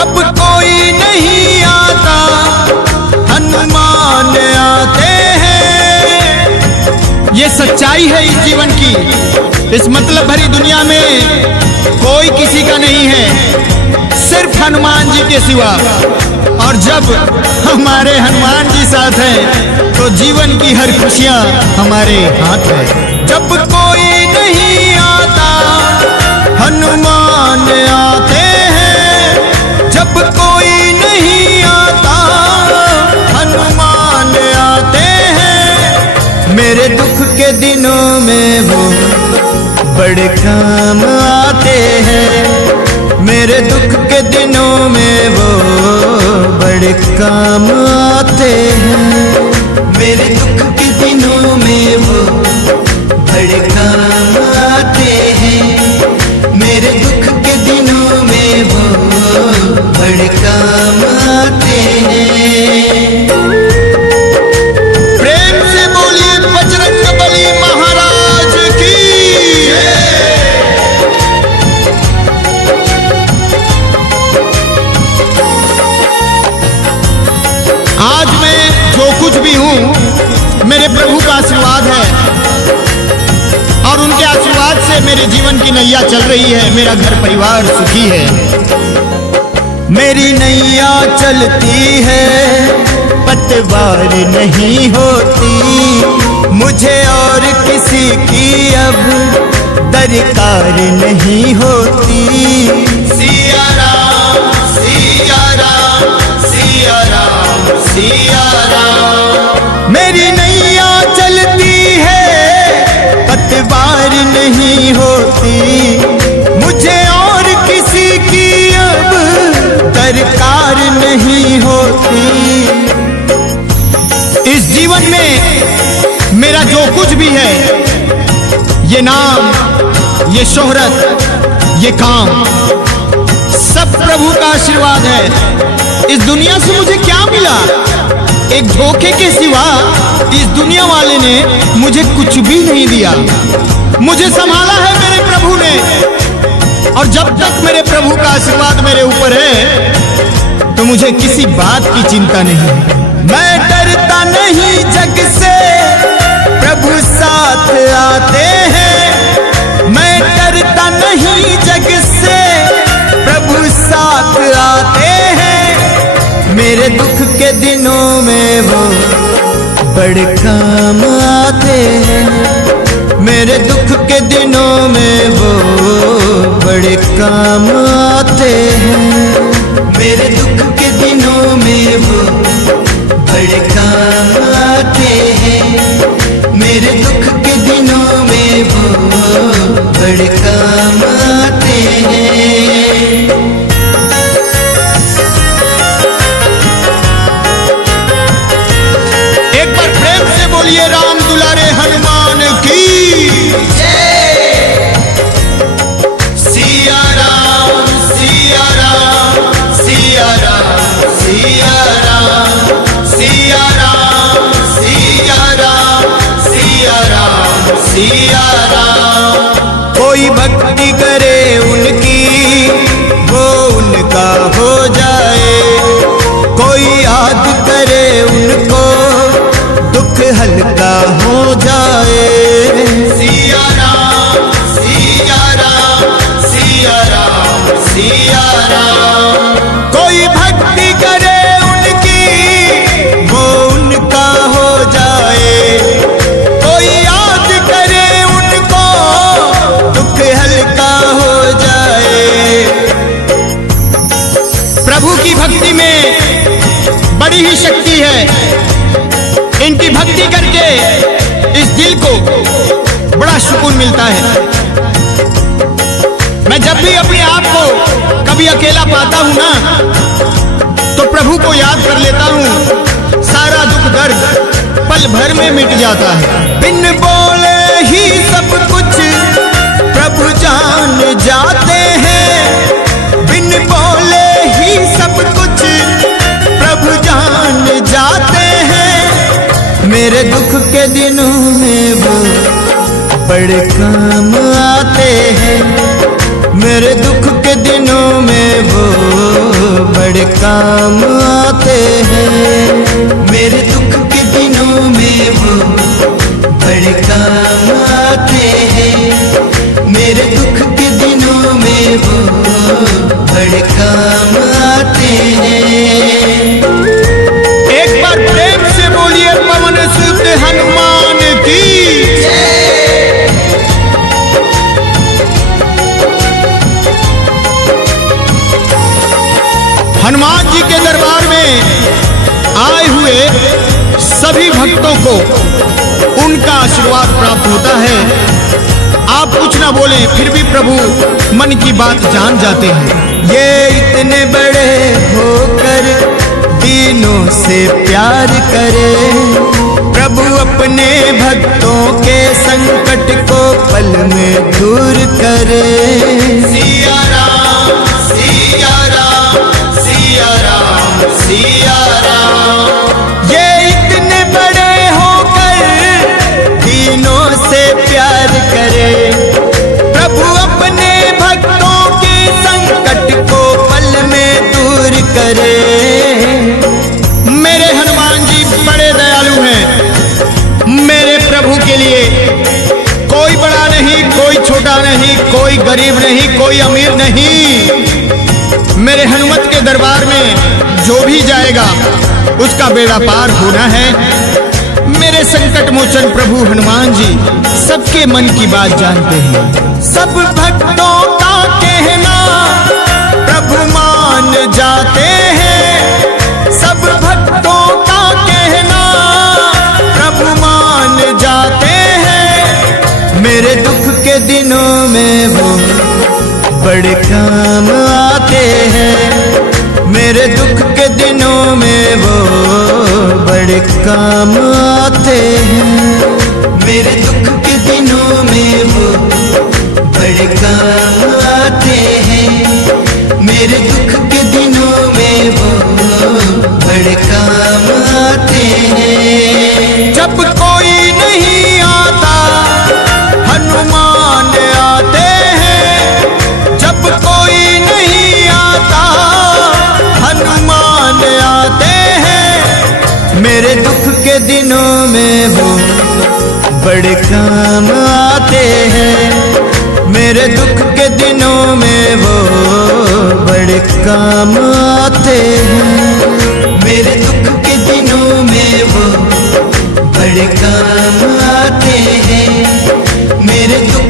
जब कोई नहीं आता हनुमान आते हैं। ये सच्चाई है इस जीवन की। इस मतलब भरी दुनिया में कोई किसी का नहीं है, सिर्फ हनुमान जी के सिवा। और जब हमारे हनुमान जी साथ हैं तो जीवन की हर खुशियां हमारे हाथ है। जब कोई नहीं आता हनुमान आते हैं। जब कोई नहीं आता हनुमान आते हैं। मेरे दुख के दिनों में वो बड़े काम आते हैं। मेरे दुख के दिनों में वो बड़े काम आते हैं। मेरे दुख के दिनों में वो बड़े काम आते हैं। मेरे दुख के दिनों में वो बड़े काम आते हैं। प्रेम से बोलिए बजरंगबली महाराज की। आज मैं जो कुछ भी हूँ मेरे प्रभु का आशीर्वाद है, और उनके आशीर्वाद से मेरे जीवन की नैया चल रही है। मेरा घर परिवार सुखी है। मेरी नैया चलती है, पतवार नहीं होती। मुझे और किसी की अब दरकार नहीं होती। सिया राम सिया राम सिया राम सिया राम। मेरी नैया चलती है, पतवार नहीं होती। मुझे और किसी की अब दरकार नहीं होती। इस जीवन में मेरा जो कुछ भी है, ये नाम, ये शोहरत, ये काम, सब प्रभु का आशीर्वाद है। इस दुनिया से मुझे क्या मिला? एक धोखे के सिवा इस दुनिया वाले ने मुझे कुछ भी नहीं दिया। मुझे संभाला है मेरे प्रभु ने, और जब तक मेरे प्रभु का आशीर्वाद मेरे ऊपर है तो मुझे किसी बात की चिंता नहीं। मैं डरता नहीं जग से, प्रभु साथ आते हैं। मैं डरता नहीं जग से, प्रभु साथ आते हैं। मेरे दुख के दिनों में वो बड़े काम आते हैं। मेरे दुख के दिनों में वो बड़े काम आते हैं। मेरे दुख के दिनों में वो बड़े काम आते हैं। मेरे दुख के दिनों में वो बड़े काम आते हैं। एक बार प्रेम से बोलिए राम दुलारे हनुमान की जय। सिया राम सिया राम सिया राम सिया राम सिया राम सिया राम सिया राम सिया राम। कोई भक्ति करे उनकी वो उनका हो जाए। कोई याद करे उनको दुख हल्का हो जाए। सिया राम सिया राम सिया राम सिया राम। कोई भक्ति करे उनकी वो उनका हो जाए। कोई याद करे उनको दुख हल्का हो जाए। प्रभु की भक्ति में बड़ी ही शक्ति है। इनकी भक्ति करके इस दिल को बड़ा सुकून मिलता है। मैं जब भी अपने आप को कभी अकेला पाता हूं ना, तो प्रभु को याद कर लेता हूं। सारा दुख दर्द पल भर में मिट जाता है। बिन बोले ही सब कुछ प्रभु जान जाते हैं। बिन बोले ही सब कुछ प्रभु जान जाते हैं। मेरे दुख के दिनों में वो बड़े काम आते हैं। मेरे दुख के दिनों में वो बड़े काम आते हैं। मेरे दुख के दिनों में वो बड़े काम आते हैं। मेरे दुख के दिनों में वो बड़े काम आते हैं। एक बार प्रेम से बोलिए पवन सुत हनुमान की। हनुमान जी के दरबार में आए हुए सभी भक्तों को उनका आशीर्वाद प्राप्त होता है। आप कुछ ना बोलें फिर भी प्रभु मन की बात जान जाते हैं। ये इतने बड़े होकर दीनों से प्यार करे, प्रभु अपने भक्तों के संकट को पल में दूर करे। सिया राम सिया राम सिया राम सिया राम। ये इतने बड़े होकर दीनों से प्यार करे, प्रभु अपने भक्तों के संकट को पल में दूर करे। मेरे हनुमान जी बड़े दयालु हैं। मेरे प्रभु के लिए कोई बड़ा नहीं, कोई छोटा नहीं, कोई गरीब नहीं, कोई अमीर नहीं। मेरे हनुमत के दरबार में जो भी जाएगा उसका बेड़ा पार होना है। मेरे संकट मोचन प्रभु हनुमान जी सबके मन की बात जानते हैं। सब भक्तों का कहना प्रभु मान जाते हैं। सब भक्तों का कहना प्रभु मान जाते हैं। मेरे दुख के दिनों में वो बड़े काम आते हैं। मेरे दुख के दिनों में वो बड़े काम आते हैं। मेरे दुख के दिनों में वो बड़े काम आते हैं। मेरे दुख के दिनों में वो बड़े काम आते हैं। जब कोई नहीं आता हनुमान आते हैं। जब कोई नहीं आता हनुमान आते हैं। मेरे दुख के दिनों में वो बड़े काम आते हैं। मेरे दुख के दिनों में वो बड़े काम आते हैं। मेरे दुख के दिनों में वो बड़े काम आते हैं। मेरे दुख